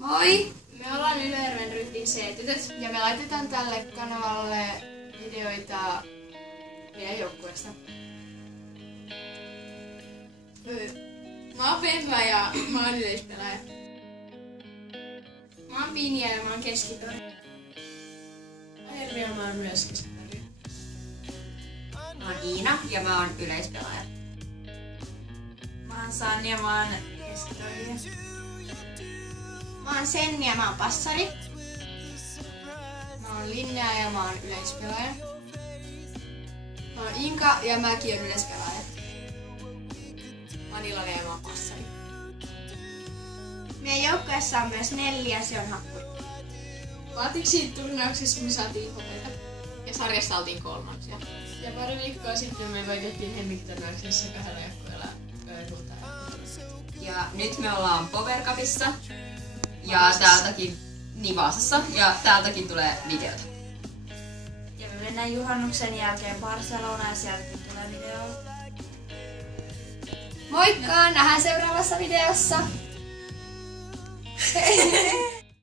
Moi! Me ollaan Ylöjärven Ryhdin C-tytöt ja me laitetaan tälle kanavalle videoita meidän joukkueesta. Mä oon Venla ja mä oon yleispelaaja. Mä oon Pinja ja mä oon keskitori. Herri ja mä oon myös keskitori. Mä oon Iina ja mä oon yleispelaaja. Mä oon Sanni ja mä oon keskitori. Mä oon Senni ja mä oon passari. Mä oon Linnea ja mä oon yleispelaaja. Mä oon Inka ja mäkin oon yleispelaaja. Mä oon Ilona ja mä oon passari. Meidän joukkueessa on myös Nelli ja se on hakkuri. Latiksi-turnauksessa me saatiin hopeita. Ja sarjassa oltiin kolmansia. Ja pari viikkoa sitten me voitettiin Hemmik-turnauksessa 2 joukkueella kultaa. Ja nyt me ollaan Power Cupissa. Ja täältäkin, niin Vaasassa. Ja täältäkin tulee videota. Ja me mennään juhannuksen jälkeen Barcelonaan ja sieltäkin tulee video. Moikka! Nähdään seuraavassa videossa!